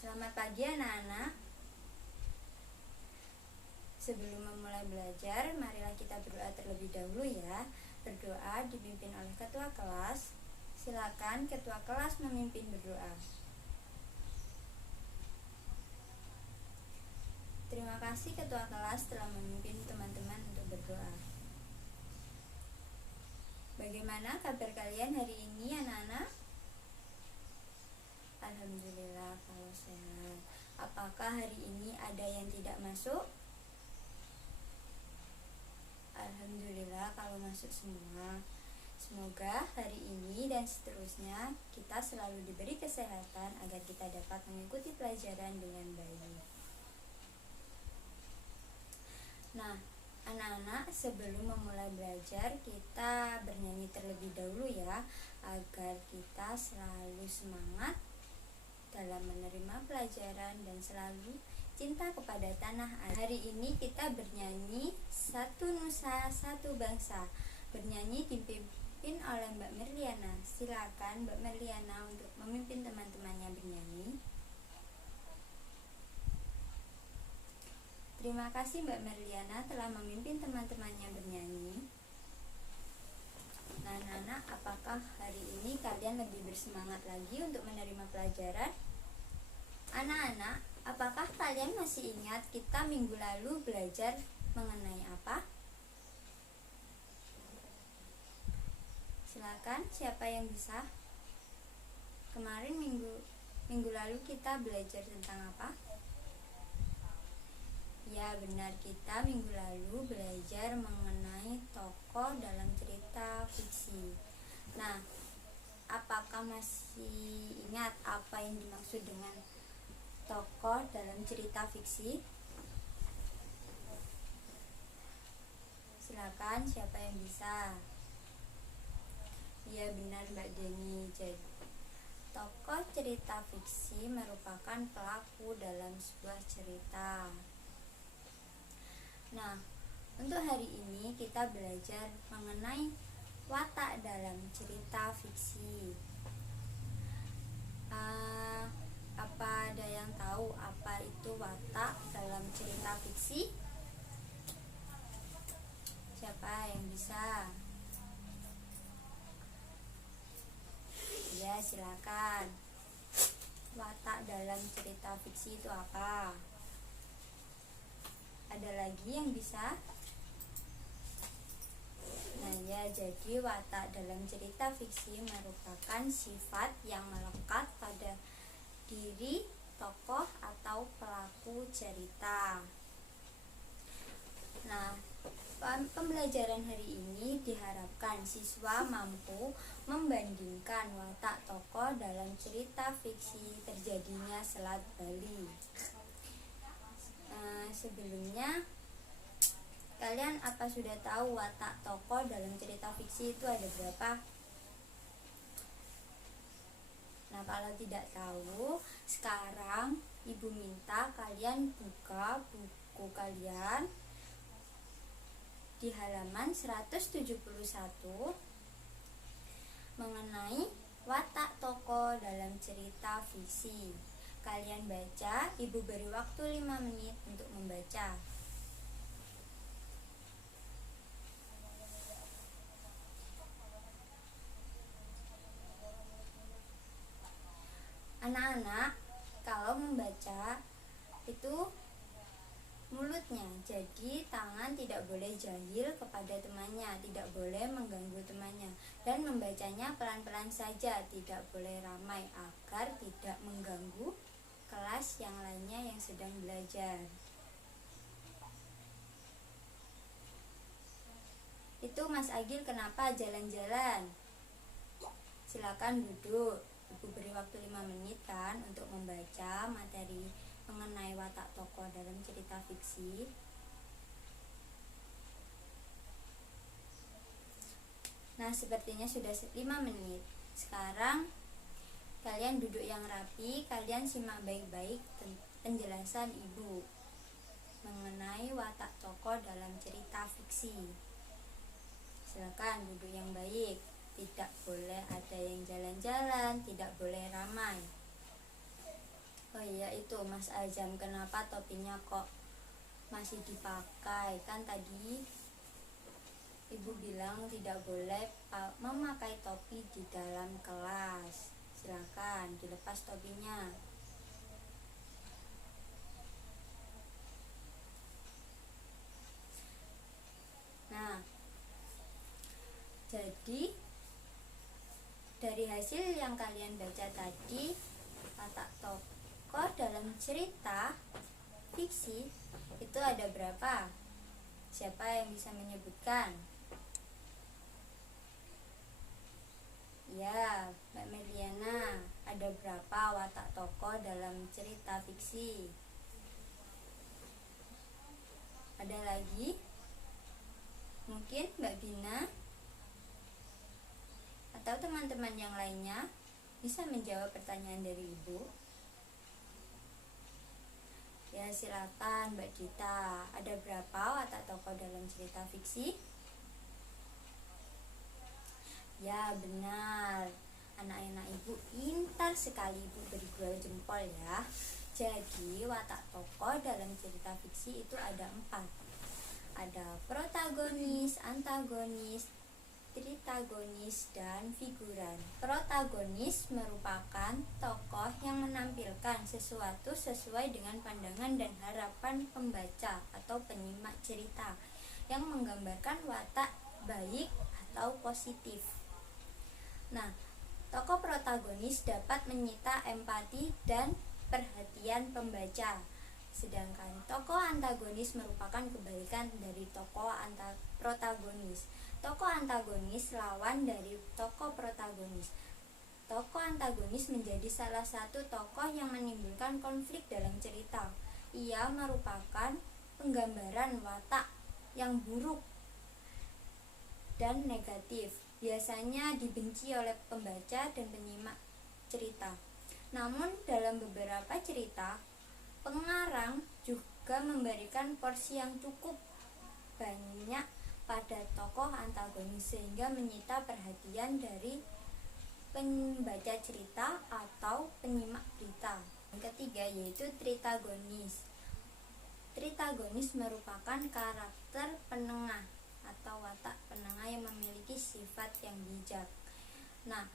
Selamat pagi anak-anak. Sebelum memulai belajar, marilah kita berdoa terlebih dahulu ya. Berdoa dipimpin oleh ketua kelas. Silakan ketua kelas memimpin berdoa. Terima kasih ketua kelas telah memimpin teman-teman untuk berdoa. Bagaimana kabar kalian hari ini anak-anak? Alhamdulillah kalau sehat. Apakah hari ini ada yang tidak masuk? Alhamdulillah kalau masuk semua. Semoga hari ini dan seterusnya kita selalu diberi kesehatan agar kita dapat mengikuti pelajaran dengan baik. Nah, anak-anak, sebelum memulai belajar kita bernyanyi terlebih dahulu ya, agar kita selalu semangat dalam menerima pelajaran dan selalu cinta kepada tanah air. Hari ini kita bernyanyi Satu Nusa Satu Bangsa. Bernyanyi dipimpin oleh Mbak Merliana. Silakan Mbak Merliana untuk memimpin teman-temannya bernyanyi. Terima kasih Mbak Merliana telah memimpin teman-temannya bernyanyi. Nah, anak-anak, apakah hari ini kalian lebih bersemangat lagi untuk menerima pelajaran? Anak-anak, apakah kalian masih ingat kita minggu lalu belajar mengenai apa? Silakan, siapa yang bisa? Kemarin minggu lalu kita belajar tentang apa? Ya benar, kita minggu lalu belajar mengenai tokoh dalam cerita fiksi. Nah, apakah masih ingat apa yang dimaksud dengan tokoh dalam cerita fiksi? Silakan, siapa yang bisa? Ya benar Mbak Deni. Jadi, tokoh cerita fiksi merupakan pelaku dalam sebuah cerita. Nah, untuk hari ini kita belajar mengenai watak dalam cerita fiksi. Apa ada yang tahu apa itu watak dalam cerita fiksi? Siapa yang bisa? Ya, silakan. Watak dalam cerita fiksi itu apa? Ada lagi yang bisa? Nah ya, jadi watak dalam cerita fiksi merupakan sifat yang melekat pada diri tokoh atau pelaku cerita. Nah, pembelajaran hari ini diharapkan siswa mampu membandingkan watak tokoh dalam cerita fiksi terjadinya Selat Bali. Sebelumnya, kalian apa sudah tahu watak tokoh dalam cerita fiksi itu ada berapa? Nah, kalau tidak tahu, sekarang Ibu minta kalian buka buku kalian di halaman 171 mengenai watak tokoh dalam cerita fiksi. Kalian baca, Ibu beri waktu 5 menit untuk membaca. Anak-anak, kalau membaca itu mulutnya, jadi tangan tidak boleh jahil kepada temannya, tidak boleh mengganggu temannya, dan membacanya pelan-pelan saja, tidak boleh ramai agar tidak mengganggu kelas yang lainnya yang sedang belajar. Itu Mas Agil kenapa jalan-jalan? Silakan duduk. Ibu beri waktu 5 menit kan untuk membaca materi mengenai watak tokoh dalam cerita fiksi. Nah, sepertinya sudah 5 menit. Sekarang kalian duduk yang rapi, kalian simak baik-baik penjelasan Ibu mengenai watak tokoh dalam cerita fiksi. Silakan duduk yang baik, tidak boleh ada yang jalan-jalan, tidak boleh ramai. Oh iya, itu Mas Azam, kenapa topinya kok masih dipakai? Kan tadi Ibu bilang tidak boleh memakai topi di dalam kelas. Silakan dilepas topinya. Nah, jadi dari hasil yang kalian baca tadi, watak tokoh dalam cerita fiksi itu ada berapa? Siapa yang bisa menyebutkan? Ya, Mbak Meliana, ada berapa watak tokoh dalam cerita fiksi? Ada lagi? Mungkin Mbak Bina atau teman-teman yang lainnya bisa menjawab pertanyaan dari Ibu. Ya, silakan Mbak Dita. Ada berapa watak tokoh dalam cerita fiksi? Ya, benar. Anak-anak Ibu pintar sekali, Ibu beri dua jempol ya. Jadi, watak tokoh dalam cerita fiksi itu ada 4. Ada protagonis, antagonis, tritagonis, dan figuran. Protagonis merupakan tokoh yang menampilkan sesuatu sesuai dengan pandangan dan harapan pembaca atau penyimak cerita, yang menggambarkan watak baik atau positif. Nah, tokoh protagonis dapat menyita empati dan perhatian pembaca. Sedangkan tokoh antagonis merupakan kebalikan dari tokoh protagonis. Tokoh antagonis lawan dari tokoh protagonis. Tokoh antagonis menjadi salah satu tokoh yang menimbulkan konflik dalam cerita. Ia merupakan penggambaran watak yang buruk dan negatif, biasanya dibenci oleh pembaca dan penyimak cerita. Namun dalam beberapa cerita, pengarang juga memberikan porsi yang cukup banyak pada tokoh antagonis sehingga menyita perhatian dari pembaca cerita atau penyimak berita. Yang ketiga yaitu tritagonis. Tritagonis merupakan karakter penengah atau watak penengah yang memiliki sifat yang bijak. Nah,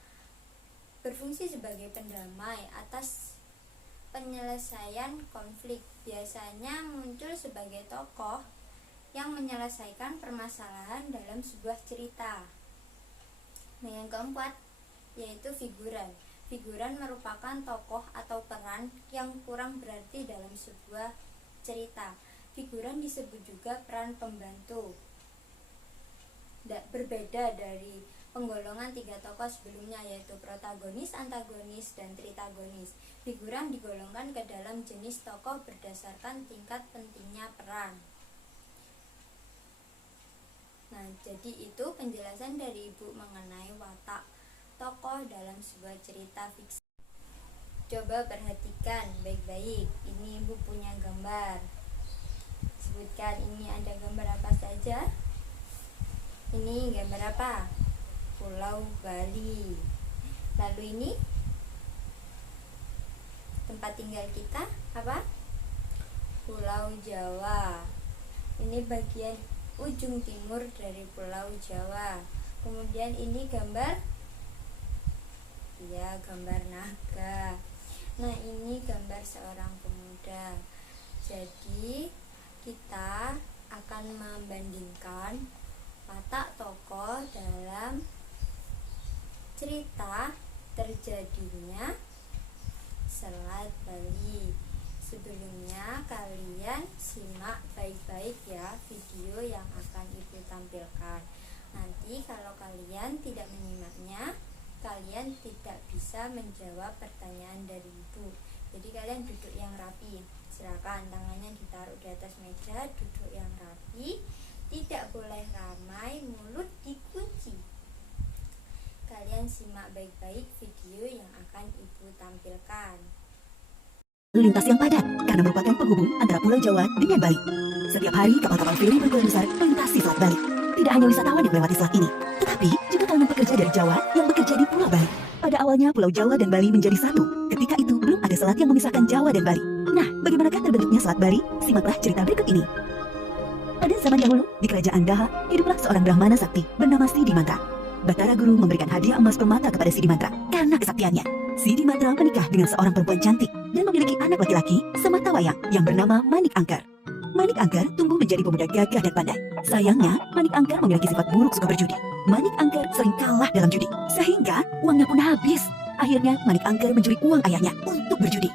berfungsi sebagai pendamai atas penyelesaian konflik. Biasanya muncul sebagai tokoh yang menyelesaikan permasalahan dalam sebuah cerita. Nah, yang keempat yaitu figuran. Figuran merupakan tokoh atau peran yang kurang berarti dalam sebuah cerita. Figuran disebut juga peran pembantu. Berbeda dari penggolongan 3 tokoh sebelumnya yaitu protagonis, antagonis, dan tritagonis. Figuran digolongkan ke dalam jenis tokoh berdasarkan tingkat pentingnya peran. Nah, jadi itu penjelasan dari Ibu mengenai watak tokoh dalam sebuah cerita fiksi. Coba perhatikan baik-baik. Ini Ibu punya gambar. Sebutkan ini ada gambar apa saja? Ini gambar apa? Pulau Bali. Lalu ini tempat tinggal kita apa? Pulau Jawa. Ini bagian ujung timur dari Pulau Jawa. Kemudian ini gambar, ya, gambar naga. Nah, ini gambar seorang pemuda. Jadi kita akan membandingkan watak tokoh dalam cerita terjadinya Selat Bali. Sebelumnya kalian simak baik-baik ya video yang akan Ibu tampilkan. Nanti kalau kalian tidak menyimaknya, kalian tidak bisa menjawab pertanyaan dari Ibu. Jadi kalian duduk yang rapi. Silakan tangannya ditaruh di atas meja, duduk yang rapi. Tidak boleh ramai, mulut dikunci. Kalian simak baik-baik video yang akan Ibu tampilkan. Lalu lintas yang padat karena merupakan penghubung antara Pulau Jawa dengan Bali. Setiap hari kapal-kapal feri bergulung besar melintasi Selat Bali. Tidak hanya wisatawan yang melewati selat ini, tetapi juga kalangan pekerja dari Jawa yang bekerja di Pulau Bali. Pada awalnya Pulau Jawa dan Bali menjadi satu. Ketika itu belum ada selat yang memisahkan Jawa dan Bali. Nah, bagaimanakah terbentuknya Selat Bali? Simaklah cerita berikut ini. Pada zaman dahulu, di kerajaan Daha, hiduplah seorang Brahmana sakti bernama Siddhimantra. Batara Guru memberikan hadiah emas permata kepada Siddhimantra karena kesaktiannya. Siddhimantra menikah dengan seorang perempuan cantik dan memiliki anak laki-laki sematawayang yang bernama Manik Angkar. Manik Angkar tumbuh menjadi pemuda gagah dan pandai. Sayangnya, Manik Angkar memiliki sifat buruk suka berjudi. Manik Angkar sering kalah dalam judi, sehingga uangnya pun habis. Akhirnya, Manik Angkar mencuri uang ayahnya untuk berjudi.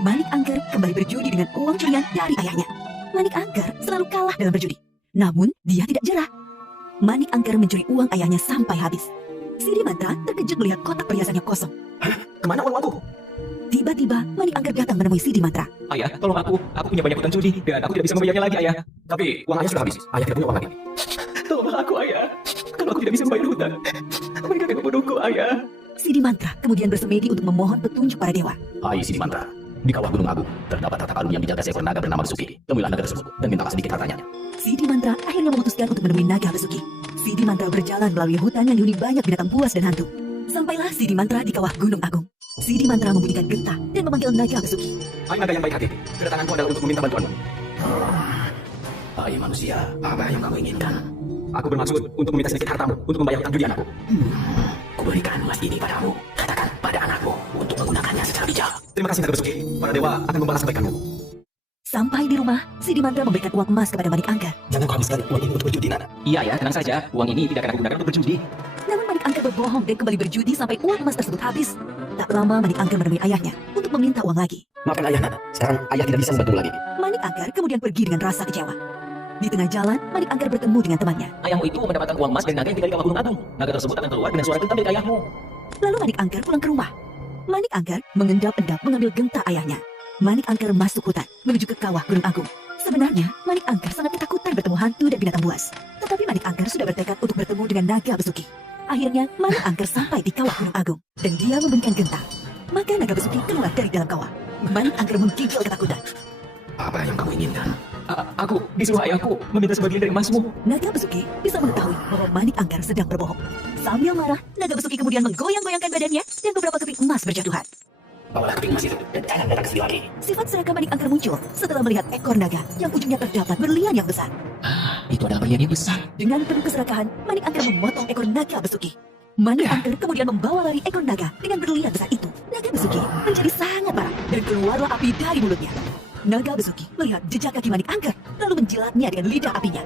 Manik Angkar kembali berjudi dengan uang curian dari ayahnya. Manik Angkar selalu kalah dalam berjudi. Namun, dia tidak jerah. Manik Angkar mencuri uang ayahnya sampai habis. Siddhimantra terkejut melihat kotak perhiasannya kosong. Kemana uang-uangku? Tiba-tiba, Manik Angkar datang menemui Siddhimantra. Ayah, tolong aku. Aku punya banyak hutang judi dan aku tidak bisa membayarnya lagi, ayah. Tapi uang ayah sudah habis. Ayah tidak punya uang lagi. Tolonglah aku, ayah. Kalau aku tidak bisa membayar hutang, mereka akan membunuhku, ayah. Siddhimantra kemudian bersemedi untuk memohon petunjuk para dewa. Hai Siddhimantra, di kawah Gunung Agung terdapat harta karun yang dijaga seekor naga bernama Besuki. Temuilah naga tersebut dan mintalah sedikit hartanya. Siddhimantra akhirnya memutuskan untuk menemui naga Besuki. Siddhimantra berjalan melalui hutan yang dihuni banyak binatang buas dan hantu. Sampailah Siddhimantra di kawah Gunung Agung. Siddhimantra membunyikan getah dan memanggil naga Besuki. Hai naga yang baik hati, kedatanganku adalah untuk meminta bantuanmu. Hai manusia, apa yang kamu inginkan? Aku bermaksud untuk meminta sedikit hartamu untuk membayar hutang judi anakku. Kuberikan emas ini padamu. Katakan pada anakmu untuk menggunakannya secara bijak. Terima kasih naga Besuki. Para dewa akan membalas kebaikanmu. Sampai di rumah, Siddhimantra memberikan uang emas kepada Manik Angkar. Jangan kau habiskan uang ini untuk berjudi, Nana. Iya ya, tenang saja. Uang ini tidak akan aku gunakan untuk berjudi. Namun Manik Angkar berbohong dan kembali berjudi sampai uang emas tersebut habis. Tak lama Manik Angkar menemui ayahnya untuk meminta uang lagi. Maafkan ayah, Nana. Sekarang ayah tidak bisa membantu lagi. Manik Angkar kemudian pergi dengan rasa kecewa. Di tengah jalan, Manik Angkar bertemu dengan temannya. Ayahmu itu mendapatkan uang emas dari naga yang tinggal di kawah Gunung Agung. Naga tersebut akan keluar dengan suara gentah dari ayahmu. Lalu Manik Angkar pulang ke rumah. Manik Angkar mengendap-endap mengambil genta ayahnya. Manik Angkar masuk hutan menuju ke kawah Gunung Agung. Sebenarnya, Manik Angkar sangat ketakutan bertemu hantu dan binatang buas. Tetapi Manik Angkar sudah bertekad untuk bertemu dengan naga Besuki. Akhirnya, Manik Angkar sampai di kawah Gunung Agung dan dia membunyikan genta. Maka naga Besuki keluar dari dalam kawah. Manik Angkar menggigil ketakutan. Apa yang kamu inginkan? Aku disuruh ayahku meminta sebagian dari emasmu. Naga Besuki bisa mengetahui bahwa Manik Angkar sedang berbohong. Sambil marah, naga Besuki kemudian menggoyang-goyangkan badannya dan beberapa keping emas berjatuhan. Bawalah keping emas itu dan jangan datang ke sini lagi. Sifat serakah Manik Angkar muncul setelah melihat ekor naga yang ujungnya terdapat berlian yang besar. Itu adalah berlian yang besar. Dengan penuh keserakahan, Manik Angkar memotong ekor naga Besuki. Manik Angkar kemudian membawa lari ekor naga dengan berlian besar itu. Naga Besuki menjadi sangat marah dan keluarlah api dari mulutnya. Naga Besuki melihat jejak kaki Manik Angkar lalu menjilatnya dengan lidah apinya.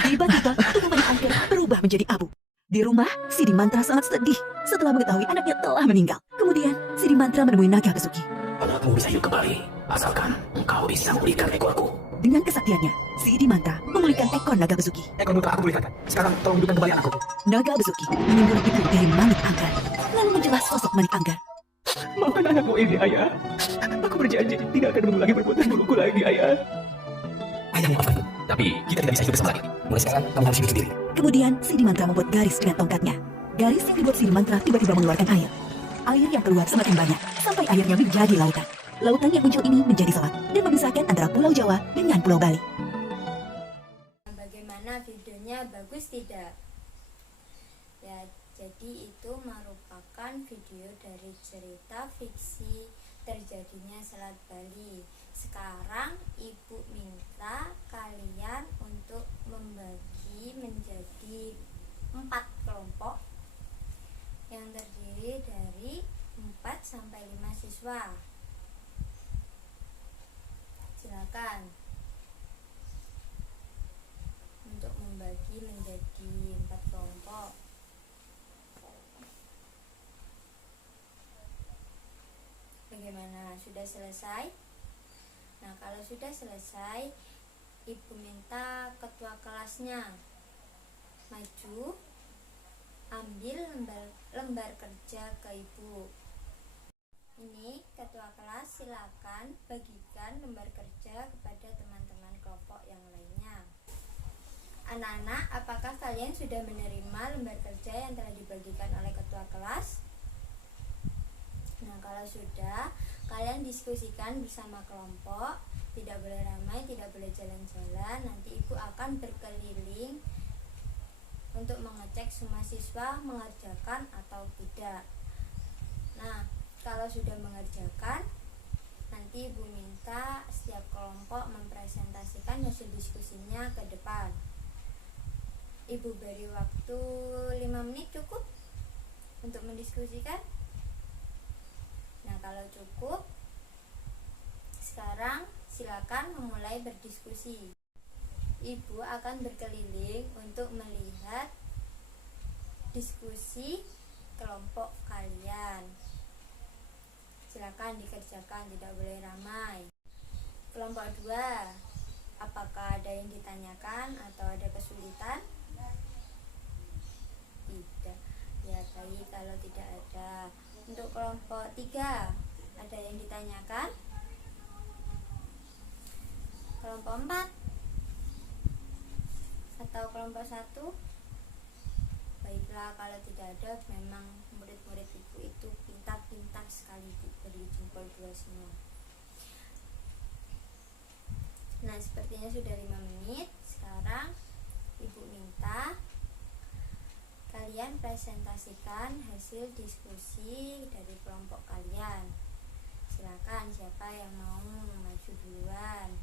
Tiba-tiba tubuh Manik Angkar berubah menjadi abu. Di rumah, Siddhimantra sangat sedih setelah mengetahui anaknya telah meninggal. Kemudian, Siddhimantra menemui naga Besuki. Anakmu bisa hidup kembali, asalkan engkau bisa memulihkan ekorku. Dengan kesaktiannya, Siddhimantra memulihkan ekor naga Besuki. Ekormu telah aku pulihkan. Sekarang tolong hidupkan kembali anakku. Naga Besuki menyenggol ibu dari Manik Angkar, lalu menjelas sosok Manik Angkar. Maafkan anakku ini, ayah. Aku berjanji tidak akan mengulangi perbuatan burukku lagi, ayah. Ayah memaafkanku, tapi kita tidak bisa hidup bersama lagi. Mulai sekarang kamu harus hidup sendiri. Kemudian, Siddhimantra membuat garis dengan tongkatnya. Garis yang dibuat Siddhimantra tiba-tiba mengeluarkan air. Air yang keluar semakin banyak, sampai akhirnya menjadi lautan. Lautan yang muncul ini menjadi selat dan memisahkan antara Pulau Jawa dengan Pulau Bali. Bagaimana videonya, bagus tidak? Ya, jadi itu merupakan video dari cerita fiksi terjadinya Selat Bali. Sekarang ibu minta kalian untuk membagi menjadi 4 kelompok yang terdiri dari 4 sampai 5 siswa. Silakan untuk membagi menjadi 4 kelompok. Bagaimana? Sudah selesai? Nah, kalau sudah selesai, ibu minta ketua kelasnya maju, ambil lembar kerja ke ibu. Ini ketua kelas, silakan bagikan lembar kerja kepada teman-teman kelompok yang lainnya. Anak-anak, apakah kalian sudah menerima lembar kerja yang telah dibagikan oleh ketua kelas? Nah, kalau sudah, kalian diskusikan bersama kelompok. Tidak boleh ramai, tidak boleh jalan-jalan. Nanti ibu akan berkeliling untuk mengecek semua siswa mengerjakan atau tidak. Nah, Kalau sudah mengerjakan, nanti Ibu minta setiap kelompok mempresentasikan hasil diskusinya ke depan. Ibu beri waktu 5 menit cukup untuk mendiskusikan. Nah, kalau cukup, sekarang silakan memulai berdiskusi. Ibu akan berkeliling untuk melihat diskusi kelompok kalian. Silakan dikerjakan, tidak boleh ramai. Kelompok 2, apakah ada yang ditanyakan atau ada kesulitan? Tidak. Ya, baik kalau tidak ada. Untuk kelompok 3, ada yang ditanyakan? Kelompok 4 atau kelompok 1? Baiklah, kalau tidak ada, memang murid-murid Ibu itu pintar-pintar sekali, Bu. Beri jempol 2 semua. Nah, sepertinya sudah 5 menit. Sekarang Ibu minta kalian presentasikan hasil diskusi dari kelompok kalian. Silakan, siapa yang mau maju duluan?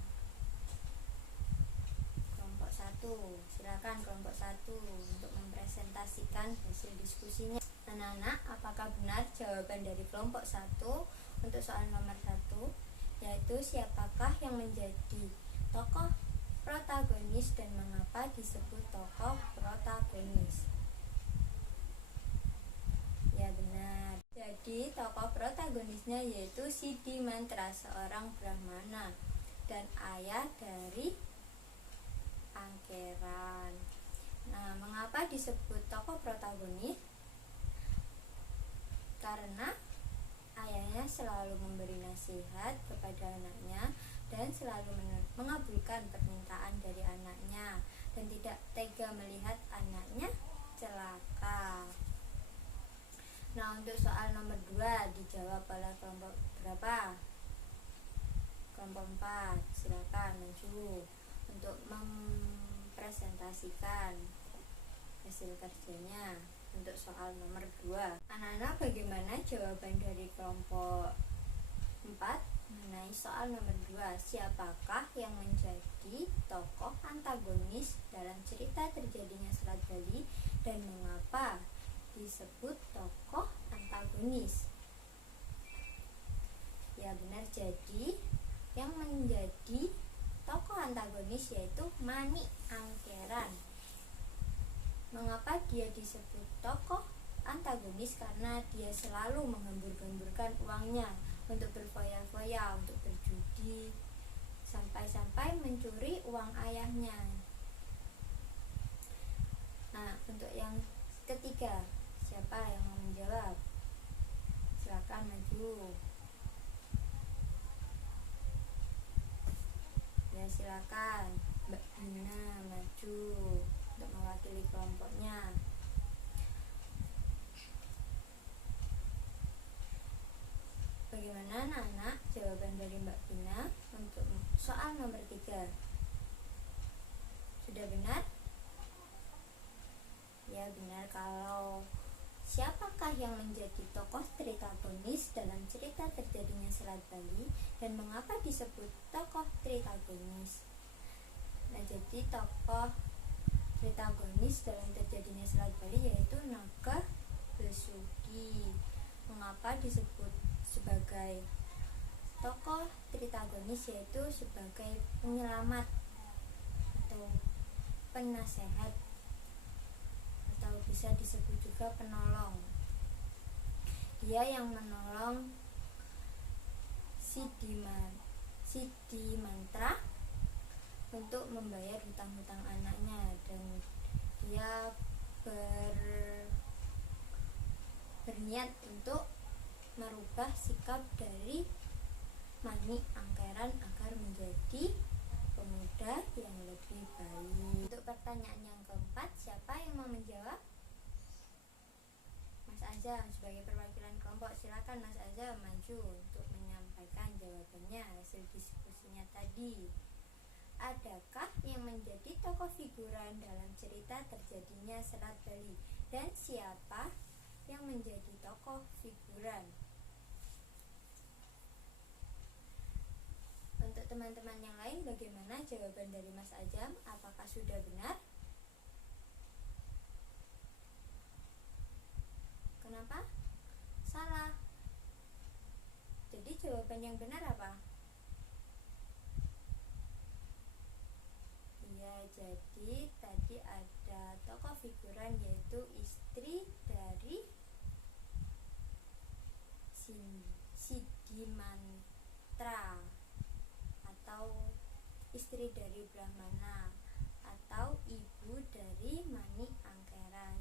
Kelompok 1, silakan kelompok 1 untuk mempresentasikan hasil diskusinya. Anak-anak, apakah benar jawaban dari kelompok 1 untuk soal nomor 1, yaitu siapakah yang menjadi tokoh protagonis dan mengapa disebut tokoh protagonis? Ya, benar. Jadi tokoh protagonisnya yaitu si Dimantra, seorang brahmana dan ayah dari Angkeran. Nah, mengapa disebut tokoh protagonis? Karena ayahnya selalu memberi nasihat kepada anaknya dan selalu mengabulkan permintaan dari anaknya dan tidak tega melihat anaknya celaka. Nah, untuk soal nomor 2 dijawab oleh kelompok berapa? Kelompok 4. Silakan maju untuk mempresentasikan hasil kerjanya untuk soal nomor 2. Anak-anak, bagaimana jawaban dari kelompok 4 mengenai soal nomor 2? Siapakah yang menjadi tokoh antagonis dalam cerita terjadinya Selat Bali dan mengapa disebut tokoh antagonis? Ya, benar. Jadi yang menjadi tokoh antagonis yaitu Mani Angkeran. Mengapa dia disebut tokoh antagonis? Karena dia selalu menghambur-hamburkan uangnya untuk berfoya-foya, untuk berjudi, sampai-sampai mencuri uang ayahnya. Nah, untuk yang ketiga, siapa yang mau menjawab? Silakan maju. Ya, silakan Mbak Dina maju untuk mewakili kelompoknya. Bagaimana anak-anak jawaban dari Mbak Dina untuk soal nomor 3? Sudah benar? Ya, benar. Kalau siapakah yang menjadi tokoh tritagonis dalam cerita terjadinya Selat Bali dan mengapa disebut tokoh tritagonis? Nah, jadi tokoh tritagonis dalam terjadinya Selat Bali yaitu Naga Besuki. Mengapa disebut sebagai tokoh tritagonis? Yaitu sebagai penyelamat atau penasehat, atau bisa disebut juga penolong. Dia yang menolong si Dimantra untuk membayar hutang-hutang anaknya, dan dia berniat untuk merubah sikap dari Mani Angkeran agar menjadi pemuda yang lebih baik. Untuk pertanyaan yang keempat, siapa yang mau menjawab? Mas Azam sebagai perwakilan kelompok, silakan Mas Azam maju untuk menyampaikan jawabannya hasil diskusinya tadi. Adakah yang menjadi tokoh figuran dalam cerita terjadinya Selat Bali dan siapa yang menjadi tokoh figuran? teman-teman yang lain, bagaimana jawaban dari Mas Ajam? Apakah sudah benar? Kenapa? Salah. Jadi jawaban yang benar apa? Ya, jadi tadi ada tokoh figuran yaitu istri dari Siddhimantra atau istri dari Brahmana atau ibu dari Mani Angkeran.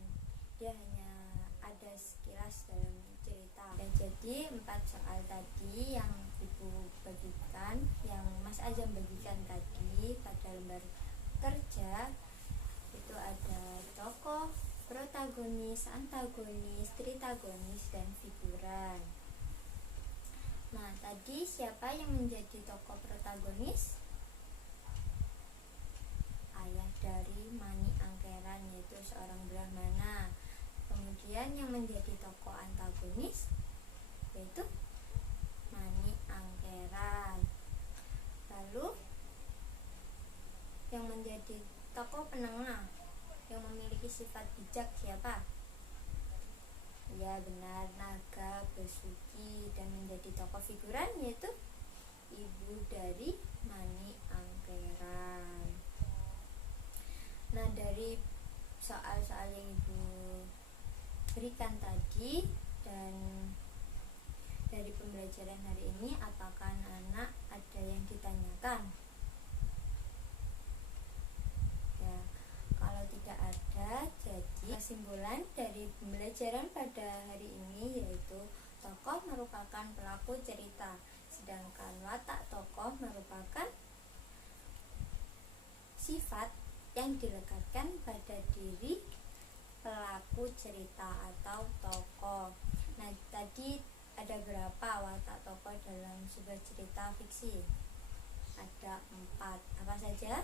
Dia hanya ada sekilas dalam cerita. Dan jadi 4 soal tadi yang ibu bagikan, yang Mas Ajam bagikan tadi pada lembar kerja, itu ada tokoh, protagonis, antagonis, tritagonis, dan figuran. Nah, tadi siapa yang menjadi tokoh protagonis? Ayah dari Mani Angkeran, yaitu seorang Brahmana. Kemudian yang menjadi tokoh antagonis yaitu Mani Angkeran. Lalu yang menjadi tokoh penengah yang memiliki sifat bijak siapa? Ya, benar, Naga Basuki. Dan menjadi tokoh figuran yaitu ibu dari Mani Angkeran. Nah, dari soal-soal yang ibu berikan tadi dan dari pembelajaran hari ini, apakah anak-anak ada yang ditanyakan? Ya, kalau tidak ada, jadi kesimpulan dari pembelajaran pada hari ini yaitu tokoh merupakan pelaku cerita, sedangkan watak tokoh merupakan sifat yang dilekatkan pada diri pelaku cerita atau tokoh. Nah, tadi ada berapa watak tokoh dalam sebuah cerita fiksi? Ada 4. Apa saja?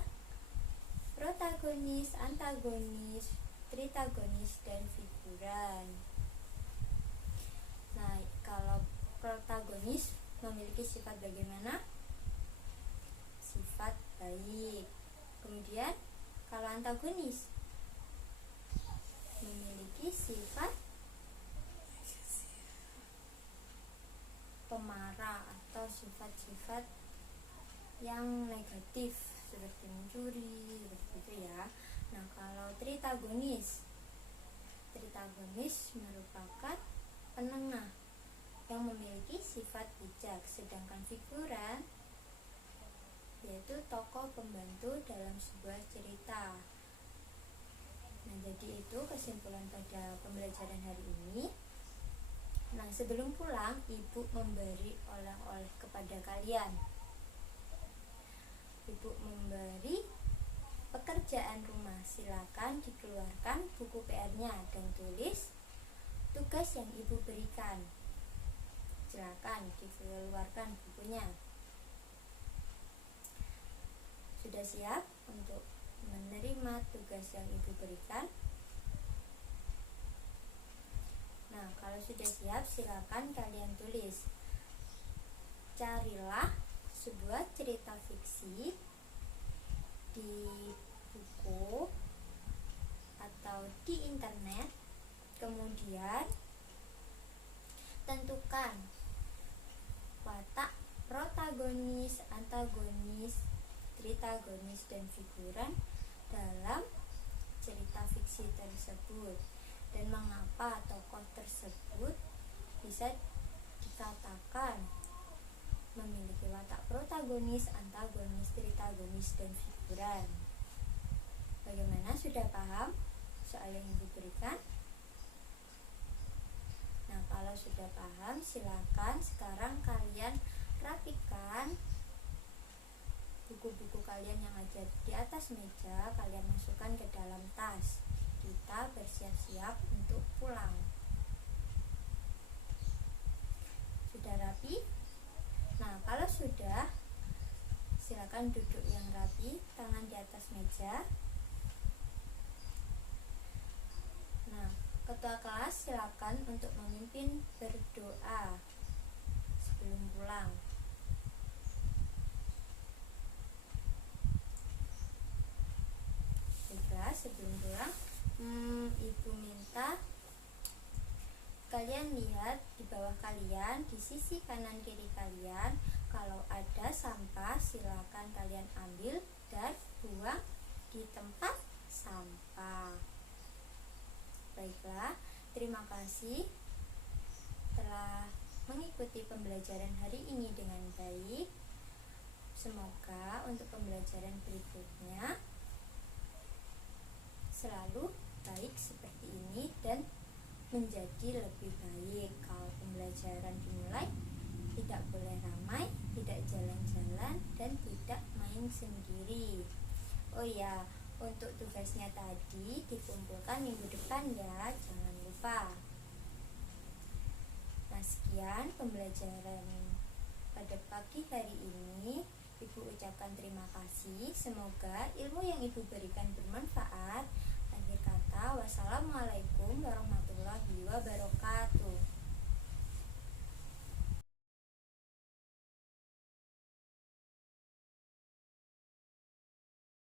Protagonis, antagonis, tritagonis, dan figuran. Nah, kalau protagonis memiliki sifat bagaimana? Sifat baik. Kemudian kalau antagonis memiliki sifat pemarah atau sifat-sifat yang negatif seperti mencuri, seperti itu ya. Nah, kalau tritagonis merupakan penengah yang memiliki sifat bijak, sedangkan figuran yaitu tokoh pembantu dalam sebuah cerita. Nah, jadi itu kesimpulan pada pembelajaran hari ini. Nah, sebelum pulang, ibu memberi oleh-oleh kepada kalian. Ibu memberi pekerjaan rumah. Silakan dikeluarkan buku PR-nya dan tulis tugas yang ibu berikan. Silakan dikeluarkan bukunya. Sudah siap untuk menerima tugas yang ibu berikan? Nah, kalau sudah siap, silakan kalian tulis. Carilah sebuah cerita fiksi di buku atau di internet. Kemudian tentukan watak protagonis, antagonis, tritagonis, dan figuran dalam cerita fiksi tersebut, dan mengapa tokoh tersebut bisa dikatakan memiliki watak protagonis, antagonis, tritagonis, dan figuran. Bagaimana, sudah paham soal yang ibu berikan? Nah, kalau sudah paham, silakan sekarang kalian rapikan buku-buku kalian yang ada di atas meja, kalian masukkan ke dalam tas. Kita bersiap-siap untuk pulang. Sudah rapi? Nah, kalau sudah, silakan duduk yang rapi, tangan di atas meja. Nah, ketua kelas silakan untuk memimpin berdoa sebelum pulang. sebelum pulang, Ibu minta kalian lihat di bawah kalian, di sisi kanan kiri kalian, kalau ada sampah silakan kalian ambil dan buang di tempat sampah. Baiklah, terima kasih telah mengikuti pembelajaran hari ini dengan baik. Semoga untuk pembelajaran berikutnya selalu baik seperti ini dan menjadi lebih baik. Kalau pembelajaran dimulai, tidak boleh ramai, tidak jalan-jalan, dan tidak main sendiri. Oh ya, untuk tugasnya tadi dikumpulkan minggu depan ya, jangan lupa. Nah, sekian pembelajaran pada pagi hari ini. Ibu ucapkan terima kasih. Semoga ilmu yang Ibu berikan bermanfaat. Akhir kata, wassalamualaikum warahmatullahi wabarakatuh.